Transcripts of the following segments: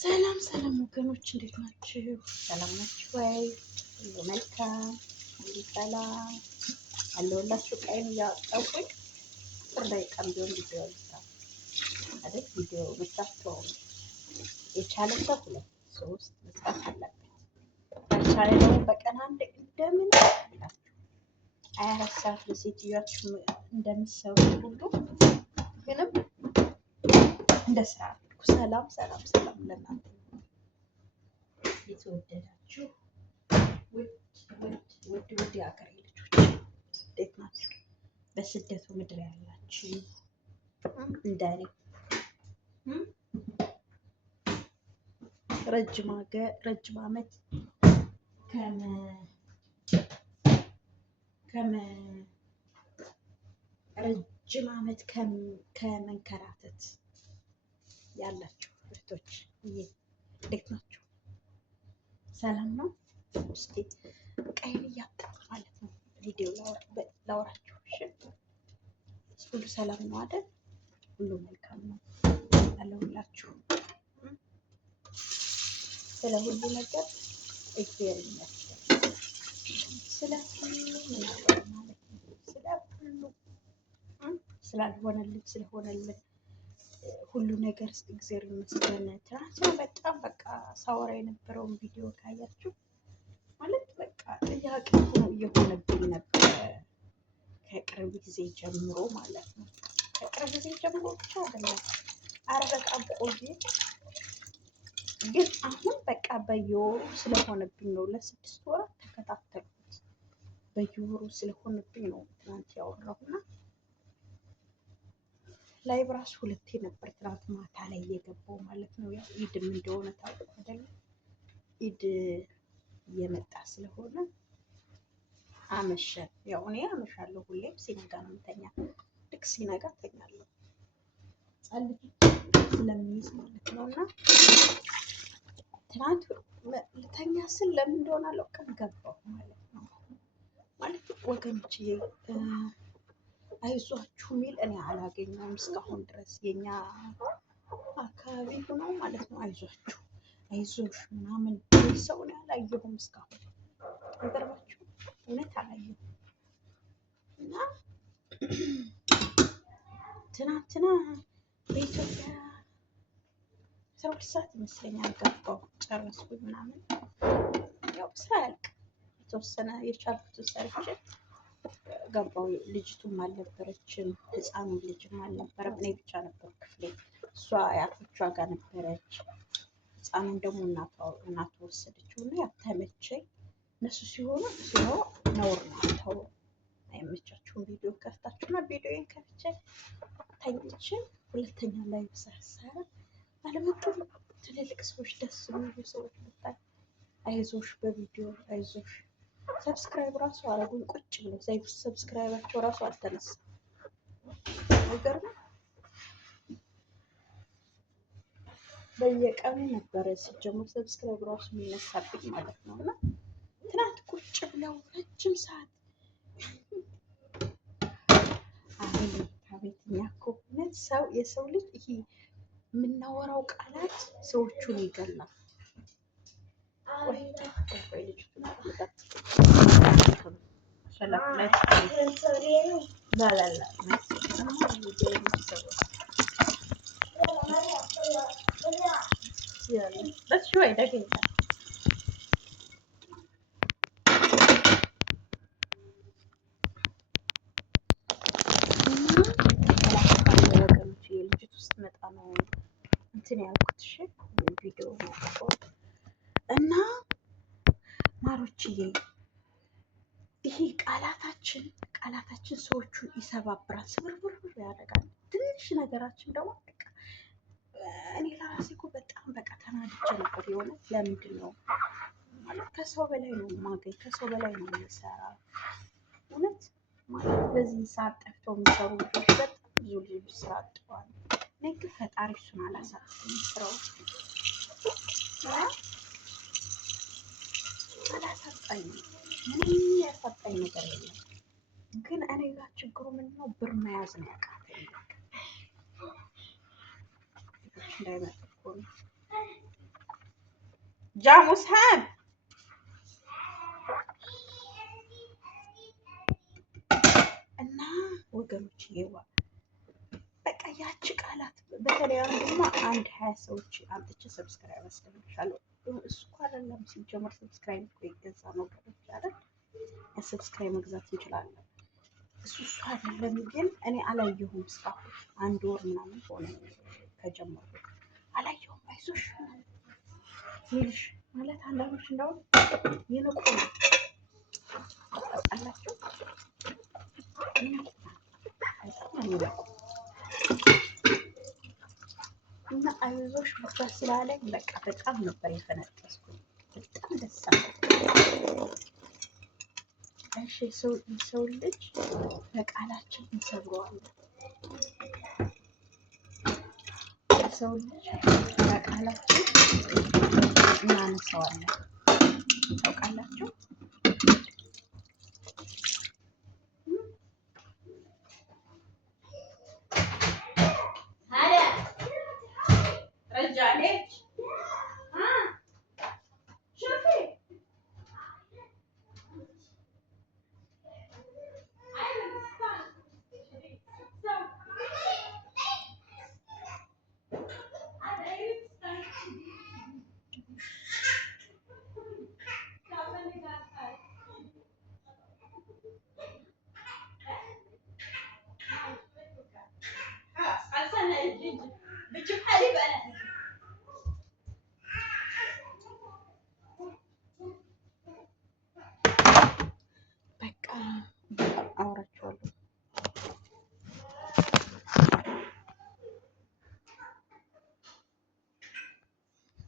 ሰላም ሰላም ወገኖች እንዴት ናችሁ? ሰላም ናችሁ ወይ? ሁሉ መልካም፣ ሁሉ ሰላም አለሁላችሁ። ቀይን እያወጣሁኝ ፍርዳይ ቀን ቢሆን ቪዲዮ ይሰራል አይደል? ቪዲዮ መስራት የቻለ ሰው 2-3 መስራት አለበት። ካልቻለ ደግሞ በቀን አንድ እንደምን አላችሁ 24 ሰዓት ለሴትዮዋችሁ እንደምትሰሩ ሁሉ ምንም እንደ ስራ ሰላም ሰላም ሰላም ለእናንተ የተወደዳችሁ ውድ የሀገሬ ልጆች እንዴት ናችሁ? በስደቱ ምድር ያላችሁ እንደኔ ረጅም ዓመት ከመንከራተት ያላችሁ እህቶች እንዴት ናችሁ? ሰላም ነው? እስኪ ቀይን እያጠቁ ማለት ነው ቪዲዮ ላውራችሁ። እሺ ሁሉ ሰላም ነው አይደል? ሁሉ መልካም ነው አለሁላችሁ። ስለ ሁሉ ነገር እግዚአብሔር ይመስገን። ስለ ሁሉ ነገር ማለት ነው። ስለ ሁሉ ስላልሆነልን ስለሆነልን ሁሉ ነገር እግዚአብሔር ይመስገን። ትናንትና በጣም በቃ ሳወራ የነበረውን ቪዲዮ ካያችሁ ማለት በቃ ጥያቄ ሆኖ እየሆነብኝ ነበረ ከቅርብ ጊዜ ጀምሮ ማለት ነው። ከቅርብ ጊዜ ጀምሮ ብቻ አይደለም፣ ኧረ በጣም ቆየ። ግን አሁን በቃ በየወሩ ስለሆነብኝ ነው። ለ6 ወራት ተከታተልኩት። በየወሩ ስለሆነብኝ ነው ትናንት ያወራሁና ላይ ብራስ 2 ነበር ትናንት ማታ ላይ እየገባው ማለት ነው። ያው ኢድም እንደሆነ ታውቁ አይደል? ኢድ እየመጣ ስለሆነ አመሸ። ያው እኔ አመሻለሁ፣ ሁሌም ሲነጋ ነው የምተኛ። ልክ ሲነጋ ተኛለሁ ጸልይ ስለሚይዝ ማለት ነው። እና ትናንት ልተኛ ስል ለምን እንደሆነ አላውቅም ገባሁ ማለት ነው። ማለት ወገኖችዬ አይዟችሁ ሚል እኔ አላገኘሁም እስካሁን ድረስ የኛ አካባቢ ሆኖ ማለት ነው። አይዟችሁ አይዞሽ ምናምን ሰው ነው ያላየሁም እስካሁን። ነገርባችሁ እውነት አላየሁም። እና ትናንትና በኢትዮጵያ 12 ሰዓት ይመስለኛል ገባሁ ጨረስኩኝ ምናምን። ያው ስራ ያልቅ የተወሰነ የቻልኩትን ሰርቼ ገባሁ። ልጅቱም አልነበረችም፣ ህፃኑ ልጅም አልነበረም። እኔ ብቻ ነበርኩ ክፍሌ። እሷ አያቶቿ ጋር ነበረች። ህፃኑን ደግሞ እናቷ ወሰደችው እና ያው ተመቸኝ። እነሱ ሲሆኑ ነውር ነው ተው፣ አይመቻችሁም። ቪዲዮ ከፍታችሁና ቪዲዮን ከፍቼ ተኝቼ ሁለተኛ ላይ ብሰራ አለመጡም። ትልልቅ ሰዎች ደስ የሚሉ ሰዎች ብታይ አይዞሽ በቪዲዮ አይዞሽ ሰብስክራይብ ራሱ አረጉኝ ቁጭ ብለው ሰብስክራይባቸው ራሱ አልተነሳም። ነገር ነው በየቀኑ ነበረ ሲጀምር ሰብስክራይብ ራሱ የሚነሳብኝ ማለት ነው። እና ትናንት ቁጭ ብለው ረጅም ሰዓት አቤት እኛ እኮ እውነት የሰው ልጅ ይሄ የምናወራው ቃላት ሰዎቹን ይገላል። የልጅቱ ውስጥ መጣ ነው እንትን ያልኩት። እሺ ቪዲዮ እና ማሮችዬ ይሄ ቃላታችን ሰዎቹን ይሰባብራል፣ ስብርብር ያደርጋል። ትንሽ ነገራችን ደግሞ በቃ እኔ ለራሴ እኮ በጣም በቃ ተናድጄ ነበር። የሆነ ለምንድን ነው ማለት ከሰው በላይ ነው የማገኝ፣ ከሰው በላይ ነው የምሰራው። እውነት ማለት በዚህ ሰዓት ጠፍተው የሚሰሩ ልጆች በጣም ብዙ ልጆች ስራ አጥተዋል። እኔ ግን ፈጣሪ እሱን አላሳጥም ስራው አላሳጣኝም። ምንም ያሳጣኝ ነገር የለም። ግን እኔ ጋር ችግሩ ምንድን ነው? ብር መያዝ ነው ያቃተኝ። እንዳይመጡ እኮ ነው ጃሙስሃብ እና ወገኖች ይዋ በቃ ያቺ ቃላት በተለይ ደግሞ አንድ 20 ሰዎች አምጥቼ ሰብስክራይብ አስደምሻለሁ። እሱ እኮ አይደለም ሲጀመር ሰብስክራይብ እኮ ይገዛ ነው ገሮች አይደል? ሰብስክራይብ መግዛት እንችላለን። እሱ አይደለም ግን እኔ አላየሁም እስካሁን 1 ወር ምናምን ሆነ ከጀመርኩት አላየሁም። አይዞሽ ይልሽ ማለት አንዳንዶች እንደው ይንቁ ታውቃላችሁ እና አይዞሽ ብቻ ስላለኝ በቃ በጣም ነበር የፈነጠስኩት። በጣም ደስ አለኝ። እሺ ሰው ልጅ በቃላችን እንሰብረዋለን። ሰው ልጅ በቃላችን እናነሳዋለን። ታውቃላችሁ አውራቸዋለሁ።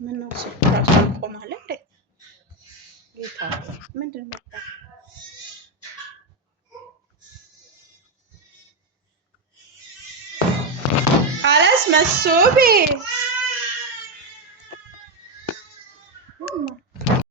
ምነው ስልኩ ራሱ ቆሟል እንዴ? ጌታ ምንድን ነው? خلاص مسوبي